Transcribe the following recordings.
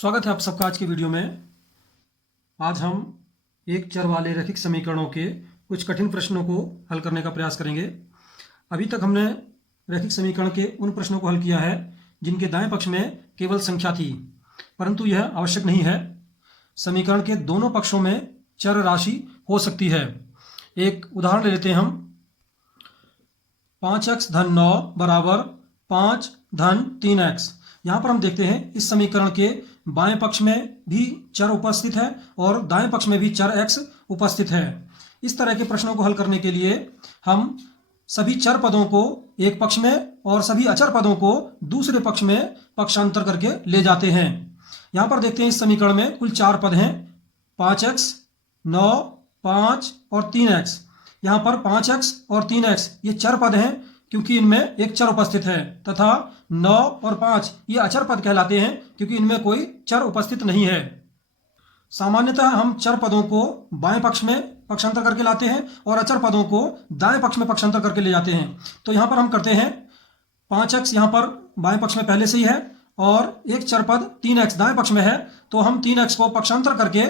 स्वागत है आप सबका आज की वीडियो में। आज हम एक चर वाले रैखिक समीकरणों के कुछ कठिन प्रश्नों को हल करने का प्रयास करेंगे। अभी तक हमने रैखिक समीकरण के उन प्रश्नों को हल किया है जिनके दाएं पक्ष में केवल संख्या थी, परंतु यह आवश्यक नहीं है। समीकरण के दोनों पक्षों में चर राशि हो सकती है। एक उदाहरण ले लेते हैं हम। 5x धन 9 बराबर 5 धन 3x। यहाँ पर हम देखते हैं इस समीकरण के बाएं पक्ष में भी चर उपस्थित है और दाएं पक्ष में भी चर x उपस्थित है। इस तरह के प्रश्नों को हल करने के लिए हम सभी चर पदों को एक पक्ष में और सभी अचर पदों को दूसरे पक्ष में पक्षांतर करके ले जाते हैं। यहाँ पर देखते हैं इस समीकरण में कुल 4 पद हैं, 5x, 9, 5 और 3x। यहाँ पर 5x और 3x ये चर पद हैं क्योंकि इनमें एक चर उपस्थित है, तथा 9 और 5 ये अचर पद कहलाते हैं क्योंकि इनमें कोई चर उपस्थित नहीं है। सामान्यतः हम चर पदों को बाएं पक्ष में पक्षांतर करके लाते हैं और अचर पदों को दाएं पक्ष में पक्षांतर करके ले जाते हैं। तो यहाँ पर हम करते हैं 5x यहाँ पर बाएं पक्ष में पहले से ही है और एक चर पद 3x दाएं पक्ष में है, तो हम 3x को पक्षांतर करके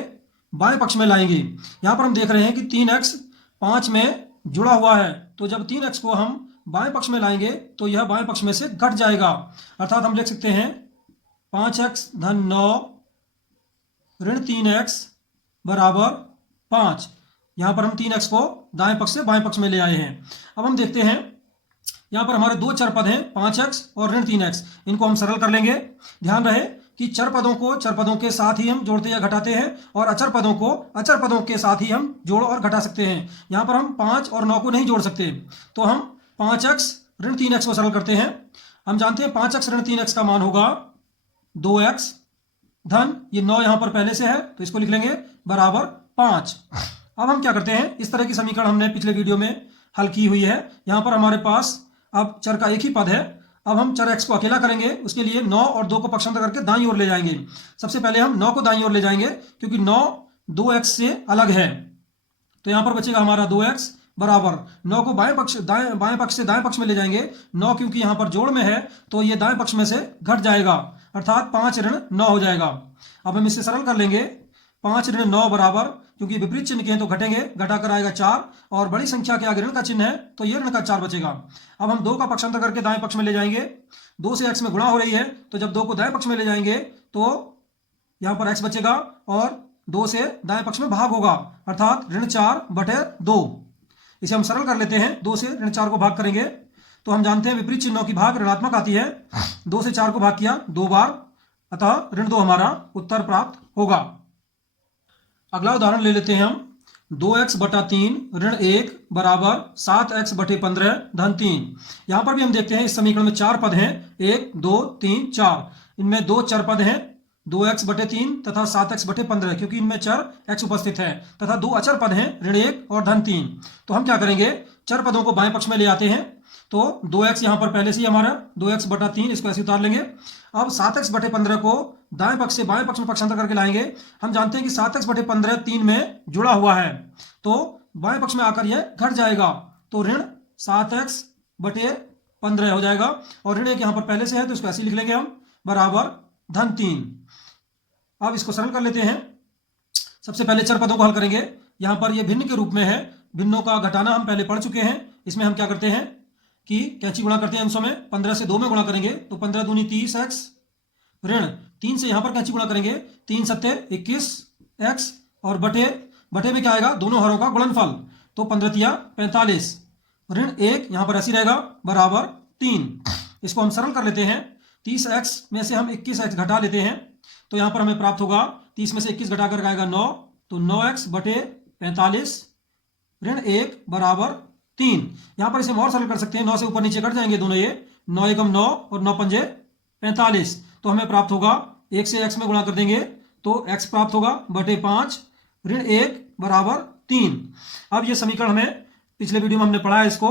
बाएं पक्ष में लाएंगे। यहाँ पर हम देख रहे हैं कि 3x 5 में जुड़ा हुआ है, तो जब 3x को हम बाएं पक्ष में लाएंगे तो यह बाएं पक्ष में से घट जाएगा। अर्थात हम लिख सकते हैं 5x धन 9 ऋण 3x बराबर 5। यहां पर हम 3x को दाएं पक्ष से बाएं पक्ष में ले आए हैं। अब हम देखते हैं यहां पर हमारे दो चर पद हैं 5x और ऋण 3x। इनको हम सरल कर लेंगे। ध्यान रहे कि चर पदों को चर पदों के साथ ही हम जोड़ते या घटाते हैं और अचर पदों को अचर पदों के साथ ही हम जोड़ और घटा सकते हैं। यहां पर हम 5 और 9 को नहीं जोड़ सकते, तो हम 5x ऋण 3x को सरल करते हैं। हम जानते हैं 5x ऋण 3x का मान होगा 2x धन ये 9 यहां पर पहले से है तो इसको लिख लेंगे बराबर 5। अब हम क्या करते हैं, इस तरह की समीकरण हमने पिछले वीडियो में हल की हुई है। यहां पर हमारे पास अब चर का एक ही पद है। अब हम चर x को अकेला करेंगे, उसके लिए 9 और 2 को पक्षांतर करके दाईं ओर ले जाएंगे। सबसे पहले हम 9 को दाईं ओर ले जाएंगे क्योंकि 9 2x से अलग है, तो यहां पर बचेगा हमारा 2x बराबर 9 को बाएं पक्ष से दाएं पक्ष में ले जाएंगे। 9 क्योंकि यहां पर जोड़ में है तो ये दाएं पक्ष में से घट जाएगा, अर्थात 5 ऋण 9 हो जाएगा। अब हम इसे सरल कर लेंगे। 5 ऋण 9 बराबर, क्योंकि विपरीत चिन्ह के हैं तो घटेंगे, घटाकर आएगा 4 और बड़ी संख्या के आगे ऋण का चिन्ह है तो ये ऋण का 4 बचेगा। अब हम 2 का पक्षांतर करके दाएं पक्ष में ले जाएंगे। 2 से x में गुणा हो रही है, तो जब 2 को दाएं पक्ष में ले जाएंगे तो यहां पर x बचेगा और 2 से दाएं पक्ष में भाग होगा, अर्थात ऋण 4 बटे 2। इसे हम सरल कर लेते हैं। 2 से ऋण 4 को भाग करेंगे तो हम जानते हैं विपरीत चिन्हों की भाग ऋणात्मक आती है। 2 से 4 को भाग किया 2 बार, अतः ऋण 2 हमारा उत्तर प्राप्त होगा। अगला उदाहरण ले लेते हैं हम। 2x बटा 3 ऋण 1 बराबर 7x बटे 15 धन 3। यहां पर भी हम देखते हैं इस समीकरण में 4 पद हैं, 1 2 3 4। इनमें 2 चर पद हैं, 2x बटे 3 तथा 7x बटे 15, क्योंकि इनमें चर x उपस्थित है, तथा 2 अचर पद हैं ऋण 1 और धन 3। तो हम क्या करेंगे, चर पदों को बाएं पक्ष में ले आते हैं। तो 2x यहां पर पहले से ही हमारा 2x बटा 3, इसको ऐसे उतार लेंगे। अब 7x बटे 15 को दाएं पक्ष से बाएं पक्ष में पक्षांतर करके लाएंगे। हम जानते हैं कि 7x बटे 15 3 में जुड़ा हुआ है, तो बाएं पक्ष में आकर यह घट जाएगा, तो ऋण 7x बटे 15 हो जाएगा। और ऋण 1 यहां पर पहले से है तो इसको ऐसे लिख लेंगे हम बराबर धन 3। अब इसको सरल कर लेते हैं। सबसे पहले चर पदों को हल करेंगे। यहां पर ये भिन्न के रूप में है, भिन्नों का घटाना हम पहले पढ़ चुके हैं। इसमें हम क्या करते हैं कि कैंची गुणा करते हैं अंशों में। 15 से 2 में गुणा करेंगे तो 15 दूनी 30x, ऋण 3 से यहां पर कैंची गुणा करेंगे 3 सत्ते 21x, और बटे में क्या आएगा, दोनों हरों का गुणनफल, तो 15 तिया 45, ऋण 1 यहां पर ऐसी रहेगा बराबर 3। इसको हम सरल कर लेते हैं। 30x में से हम 21x घटा लेते हैं तो यहां पर हमें प्राप्त होगा 30 में से 21 घटा कर आएगा 9, तो 9x बटे 45 ऋण 1 बराबर 3। यहां पर इसे हम और सरल कर सकते हैं। 9 से ऊपर नीचे कट जाएंगे दोनों, ये 9 एकम 9 और 9 पंजे 45, तो हमें प्राप्त होगा 1 से x में गुणा कर देंगे तो x प्राप्त होगा बटे 5 ऋण 1 बराबर 3। अब ये समीकरण हमें पिछले वीडियो में हमने पढ़ा है इसको।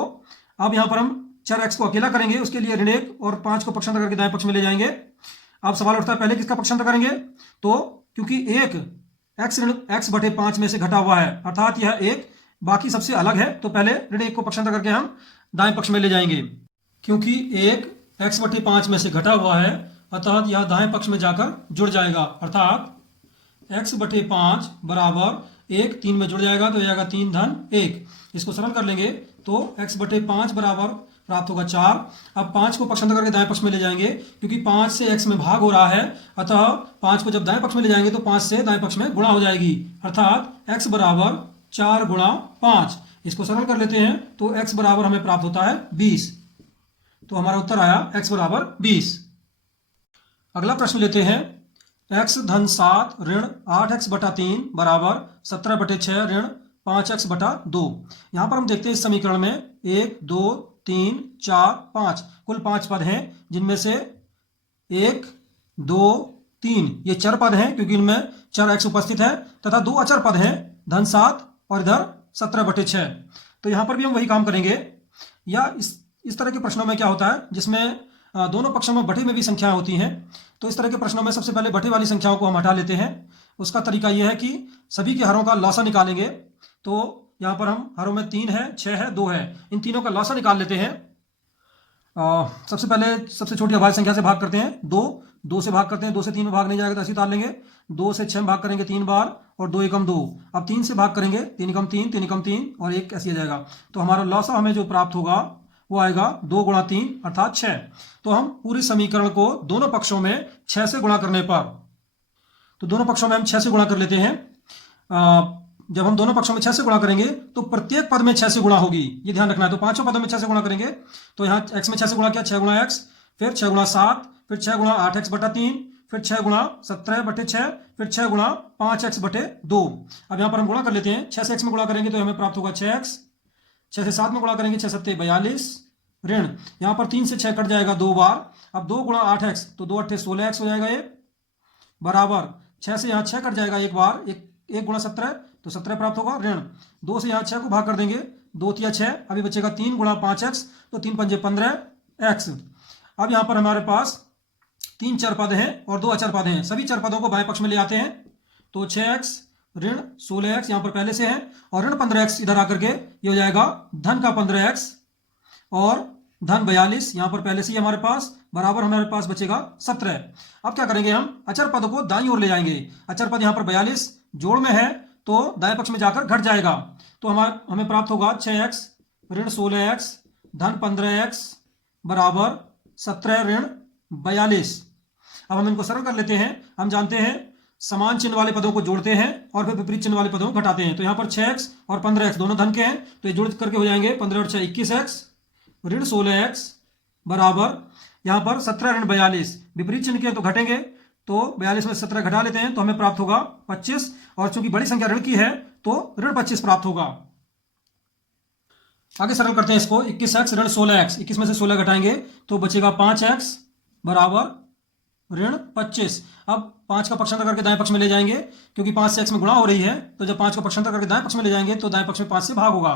अब यहां पर हम चर x को अकेला करेंगे, उसके लिए ऋण 1 और 5 को पक्षांतर करके दाएं पक्ष में ले जाएंगे। अब सवाल उठता है पहले किसका पक्षांतर करेंगे, तो क्योंकि 1 x ऋण x बटे 5 में से घटा हुआ है, अर्थात यह 1 बाकी सबसे अलग है, तो पहले ऋण 1 को पक्षांतर करके हम दाएं पक्ष में ले जाएंगे। क्योंकि 1 x बटे 5 में से घटा हुआ है अतः यह दाएं पक्ष में जाकर जुड़ जाएगा, अर्थात x/5 बराबर 1 3 में जुड़ जाएगा तो जाएगा 3 धन 1। इसको सरल कर लेंगे तो x/5 बराबर प्राप्त होगा 4। अब 5 को पक्षांतर करके दाएं पक्ष में ले जाएंगे, क्योंकि 5 से x में भाग हो रहा है, अतः 5 को जब दाएं पक्ष में ले जाएंगे तो 5 से दाएं पक्ष में गुणा हो जाएगी, अर्थात x बराबर 4 गुणा 5। इसको सरल कर लेते हैं तो x बराबर हमें प्राप्त होता है 20। तो हमारा उत्तर आया x बराबर 20। अगला प्रश्न लेते हैं, x धन 7 ऋण 8x/3 बराबर 17/6 ऋण 5x/2। यहां पर हम देखते हैं इस समीकरण में 1 2 3 4 5 कुल 5 पद हैं, जिनमें से 1 2 3 ये चर पद हैं क्योंकि इनमें चर x उपस्थित है, तथा 2 अचर पद हैं धन 7 और इधर 17/6। तो यहां पर भी हम वही काम करेंगे। या इस तरह के प्रश्नों में क्या होता है जिसमें दोनों पक्षों में बटे में भी संख्या होती हैं, तो इस तरह के प्रश्नों में सबसे पहले बटे वाली संख्याओं को हम हटा लेते हैं। उसका तरीका यह है कि सभी के हरों का लौसा निकालेंगे। तो यहाँ पर हम हरों में 3 है 6 है 2 है, इन तीनों का लौसा निकाल लेते हैं। सबसे पहले सबसे छोटी अभाज्य संख्या से भाग करते हैं, 2 से भाग करते हैं, 2 से 3 में भाग नहीं जाएगा तो ऐसे उतार लेंगे। 2 से 6 में भाग करेंगे 3 बार और 2 एकम 2। अब 3 से भाग करेंगे 3 एकम 3 3 एकम 3 और 1 ऐसे आ जाएगा। तो हमारा लौसा हमें जो प्राप्त होगा वो आएगा 2 गुणा 3 अर्थात 6। तो हम पूरी समीकरण को दोनों पक्षों में 6 से गुणा करने पर, तो दोनों पक्षों में हम 6 से गुणा कर लेते हैं। जब हम दोनों पक्षों में 6 से गुणा करेंगे तो प्रत्येक पद में 6 से गुणा होगी, ये ध्यान रखना है। तो पांचों पदों में 6 से गुणा करेंगे, तो यहाँ x में 6 से गुणा किया 6 गुणा x, फिर 6 गुणा 7, फिर 6 गुणा 8x/3, फिर 6 गुणा 17/6, फिर 6 गुणा 5x/2। अब यहाँ पर हम गुणा कर लेते हैं। 6 से x में गुणा करेंगे तो हमें प्राप्त होगा 6x, 6 से 7 में गुणा करेंगे 6 7 42 ऋण, यहाँ पर 3 से 6 कट जाएगा 2 बार। अब 2 गुणा 8x तो 2 8 16x हो जाएगा, ये बराबर 6 से यहाँ 6 कट जाएगा एक बार, 1 गुणा 17 तो 17 प्राप्त होगा ऋण। 2 से यहाँ 6 को भाग कर देंगे, 2 तिया 6, अभी बचेगा 3 गुणा 5x तो 3 पंजे 15x। अब यहाँ पर हमारे पास 3 चर पद हैं और 2 अचर पद हैं। सभी चर पदों को बाएं पक्ष में ले आते हैं, तो 6x ऋण 16x यहाँ पर पहले से है और ऋण 15x इधर आकर के ये हो जाएगा धन का 15x और धन 42 यहाँ पर पहले से ही हमारे पास, बराबर हमारे पास बचेगा 17। अब क्या करेंगे, हम अचर पद को दाईं ओर ले जाएंगे। अचर पद यहाँ पर 42 जोड़ में है तो दाएं पक्ष में जाकर घट जाएगा, तो हमें प्राप्त होगा 6x ऋण 16x धन 15x बराबर 17 ऋण 42। अब हम इनको सरल कर लेते हैं। हम जानते हैं समान चिन्ह वाले पदों को जोड़ते हैं और फिर विपरीत चिन्ह वाले पदों को घटाते हैं। तो यहाँ पर 6x और 15x दोनों धन के हैं, तो ये जोड़ करके हो जाएंगे 15 और 6 21x ऋण 16x बराबर यहाँ पर 17 ऋण 42। विपरीत चिन्ह के तो घटेंगे, तो 42 में 17 घटा लेते हैं तो हमें प्राप्त होगा 25, और चूंकि बड़ी संख्या ऋण की है तो ऋण 25 प्राप्त होगा। आगे सरल करते हैं इसको, 21x ऋण 16x, 21 में से 16 घटाएंगे तो बचेगा 5x बराबर ऋण 25। अब 5 का पक्षांतर करके दाएं पक्ष में ले जाएंगे, क्योंकि 5 से x में गुणा हो रही है, तो जब 5 का पक्षांतर करके दाएं पक्ष में ले जाएंगे तो दाएं पक्ष में 5 से भाग होगा,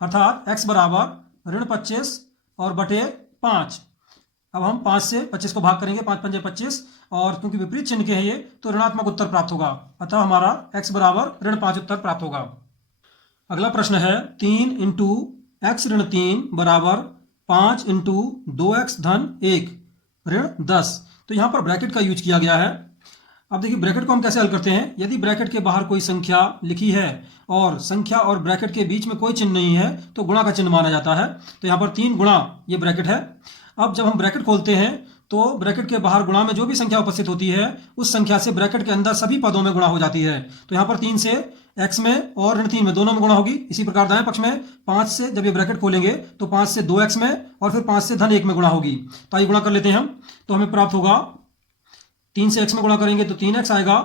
अर्थात x बराबर ऋण 25 और बटे 5। अब हम 5 से 25 को भाग करेंगे, 5 पंजे 25, और क्योंकि विपरीत चिन्ह के हैं ये तो ऋणात्मक उत्तर प्राप्त होगा, अतः हमारा x बराबर ऋण 5 उत्तर प्राप्त होगा। अगला प्रश्न है 3 इंटू x ऋण 3 बराबर 5 इंटू 2x धन 1 ऋण 10। तो यहां पर ब्रैकेट का यूज किया गया है। अब देखिए ब्रैकेट को हम कैसे हल करते हैं। यदि ब्रैकेट के बाहर कोई संख्या लिखी है और संख्या और ब्रैकेट के बीच में कोई चिन्ह नहीं है तो गुणा का चिन्ह माना जाता है। तो यहाँ पर 3 गुणा ये ब्रैकेट है। अब जब हम ब्रैकेट खोलते हैं तो ब्रैकेट के बाहर गुणा में जो भी संख्या उपस्थित होती है उस संख्या से ब्रैकेट के अंदर सभी पदों में गुणा हो जाती है। तो यहाँ पर 3 से x में और ऋण 3 में दोनों में गुणा होगी। इसी प्रकार दाएं पक्ष में 5 से जब ये ब्रैकेट खोलेंगे तो 5 से 2x में और फिर 5 से धन 1 में गुणा होगी। तो आइए गुणा कर लेते हैं हम, तो हमें प्राप्त होगा 3 से x में गुणा करेंगे तो 3x आएगा,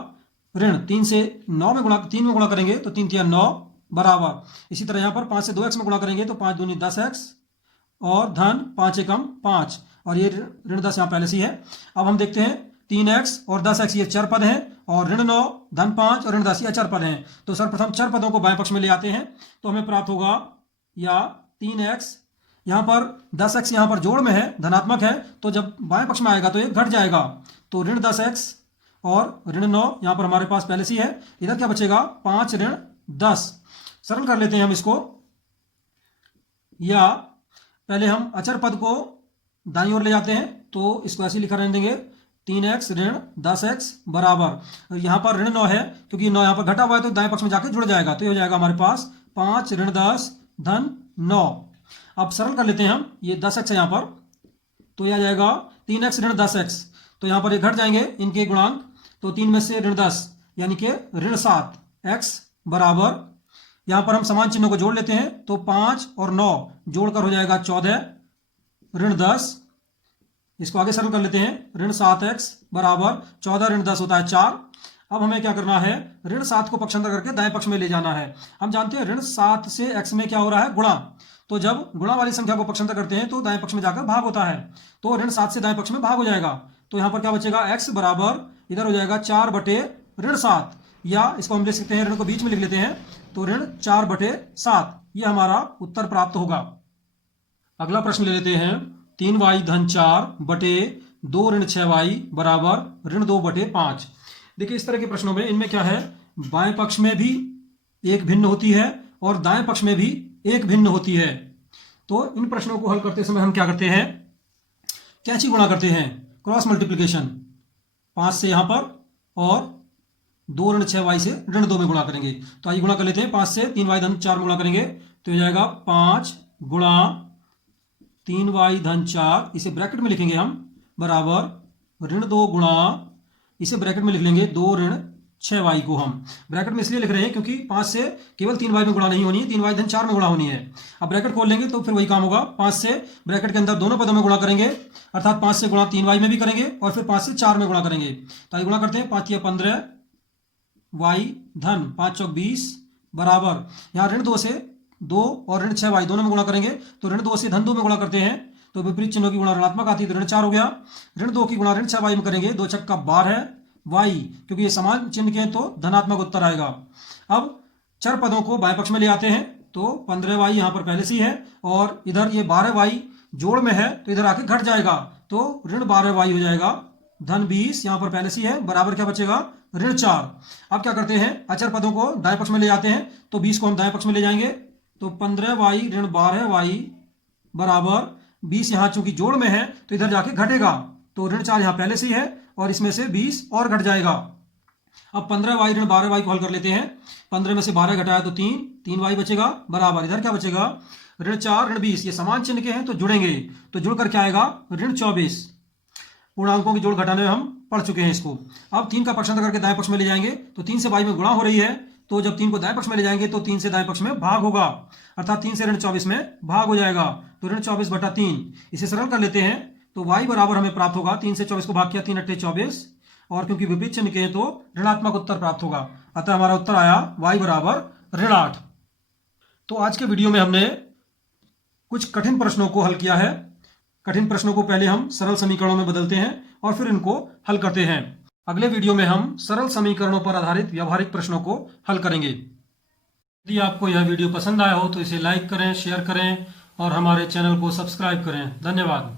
ऋण 3 से 9 में गुणा 3 में गुणा करेंगे तो 3 तिया 9 बराबर। इसी तरह यहाँ पर 5 से 2x में गुणा करेंगे तो 5 दूनी 10x और धन 5 एकम 5, और ये ऋण 10 यहाँ पहले से ही है। अब हम देखते हैं 3x और 10x ये चर पद हैं और ऋण 9 धन 5 और ऋण 10 ये अचर पद हैं। तो सर्वप्रथम चर पदों को बाएं पक्ष में ले आते हैं तो हमें प्राप्त होगा या 3x, यहाँ पर 10x यहाँ पर जोड़ में है धनात्मक है, तो जब बाएं पक्ष में आएगा तो ये घट जाएगा, तो ऋण 10x और ऋण 9 यहाँ पर हमारे पास पहले से ही है। इधर क्या बचेगा 5 ऋण 10। सरल कर लेते हैं हम इसको, या पहले हम अचर पद को दाईं ओर ले जाते हैं तो इसको ऐसे लिखा रहने देंगे 3x ऋण 10x बराबर, यहाँ पर ऋण 9 है क्योंकि 9 यहाँ पर घटा हुआ है तो दाएं पक्ष में जाके जुड़ जाएगा, तो ये हो जाएगा हमारे पास 5 ऋण 10 धन 9। अब सरल कर लेते हैं हम, ये 10x है यहाँ पर, तो यह आ जाएगा 3x ऋण 10x, तो यहाँ पर ये घट जाएंगे इनके गुणांक, तो 3 में से ऋण 10 यानी कि ऋण 7x बराबर, यहाँ पर हम समान चिन्हों को जोड़ लेते हैं, तो 5 और 9 जोड़कर हो जाएगा 14 ऋण 10, इसको आगे सरल कर लेते हैं, ऋण 7x बराबर 14 ऋण 10 होता है 4। अब हमें क्या करना है, ऋण 7 को पक्षांतर करके दाएं पक्ष में ले जाना है। हम जानते हैं ऋण 7 से x में क्या हो रहा है, गुणा, तो जब गुणा वाली संख्या को पक्षांतर करते हैं तो दाएं पक्ष में जाकर भाग होता है, तो ऋण 7 से दाएं पक्ष में भाग हो जाएगा, तो यहाँ पर क्या बचेगा, x बराबर इधर हो जाएगा 4 बटे ऋण 7, या इसको हम लिख सकते हैं, ऋण को बीच में लिख लेते हैं, तो ऋण 4 बटे 7, ये हमारा उत्तर प्राप्त होगा। अगला प्रश्न ले लेते हैं, 3y धन 4 बटे 2 ऋण 6y बराबर ऋण 2 बटे 5। देखिए इस तरह के प्रश्नों में इनमें क्या है, बाएं पक्ष में भी एक भिन्न होती है और दाएं पक्ष में भी एक भिन्न होती है, तो इन प्रश्नों को हल करते समय हम क्या करते हैं, कैंची गुणा करते हैं, क्रॉस मल्टीप्लिकेशन, 5 से यहाँ पर और 2 ऋण 6y से ऋण 2 में गुणा करेंगे, तो आइए गुणा कर लेते हैं, 5 से 3y धन 4 में गुणा करेंगे तो हो जाएगा 5 गुणा 3y धन 4, इसे ब्रैकेट में लिखेंगे हम, बराबर ऋण 2 गुणा, इसे ब्रैकेट में लिख लेंगे 2 ऋण 6y को हम ब्रैकेट में इसलिए लिख रहे हैं क्योंकि 5 से केवल 3y में गुणा नहीं होनी है, 3y धन 4 में गुणा होनी है। अब ब्रैकेट खोल लेंगे तो फिर वही काम होगा, 5 से ब्रैकेट के अंदर दोनों पदों में गुणा करेंगे, अर्थात 5 से गुणा 3y में भी करेंगे और फिर 5 से 4 में गुणा करेंगे, तो आइए गुणा करते हैं, 5 या 15 y धन 5 चौक 20 बराबर, यहाँ ऋण 2 से 2 और ऋण 6y दोनों में गुणा करेंगे, तो ऋण 2 से धन 2 में गुणा करते हैं तो विपरीत चिन्हों की गुणा ऋणात्मक आती है, तो ऋण 4 हो गया, ऋण 2 की गुणा ऋण 6y में करेंगे, 2 छक्का 12 y, क्योंकि ये समान चिन्ह के हैं तो धनात्मक उत्तर आएगा। अब चर पदों को बाएं पक्ष में ले आते हैं, तो 15y यहाँ पर पहले से ही है और इधर ये 12y जोड़ में है तो इधर आके घट जाएगा, तो ऋण 12y हो जाएगा, धन 20 यहाँ पर पहले से ही है, बराबर क्या बचेगा, ऋण 4। अब क्या करते हैं, अचर पदों को दाएं पक्ष में ले जाते हैं, तो 20 को हम दाएं पक्ष में ले जाएंगे, तो 15y ऋण 12y बराबर 20, यहाँ चूंकि जोड़ में है तो इधर जाके घटेगा, तो ऋण 4 यहाँ पहले से ही है और इसमें से 20 और घट जाएगा। अब 15y ऋण 12y को हल कर लेते हैं, 15 में से 12 घटाया तो 3y बचेगा, बराबर इधर क्या बचेगा, ऋण 4 ऋण 20, ये समान चिन्ह के हैं तो जुड़ेंगे, तो जुड़ कर क्या आएगा, ऋण 24। पूर्णांकों की जोड़ घटाने में हम पढ़ चुके हैं इसको। अब 3 का पक्षांतर करके दाएं पक्ष में ले जाएंगे, तो 3 से y में गुणा हो रही है, तो जब 3 को दाएं पक्ष में ले जाएंगे तो 3 से दाएं पक्ष में भाग होगा, अर्थात 3 से ऋण 24 में भाग हो जाएगा, तो ऋण 24 बटा 3, इसे सरल कर लेते हैं, तो y बराबर हमें प्राप्त होगा, 3 से 24 को भाग किया 3 अट्ठे 24, और क्योंकि विपरीत चिन्ह के हैं तो ऋणात्मक उत्तर प्राप्त होगा, अतः हमारा उत्तर आया y बराबर ऋण 8। तो आज के वीडियो में हमने कुछ कठिन प्रश्नों को हल किया है। कठिन प्रश्नों को पहले हम सरल समीकरणों में बदलते हैं और फिर इनको हल करते हैं। अगले वीडियो में हम सरल समीकरणों पर आधारित व्यावहारिक प्रश्नों को हल करेंगे। यदि आपको यह वीडियो पसंद आया हो तो इसे लाइक करें, शेयर करें और हमारे चैनल को सब्सक्राइब करें। धन्यवाद।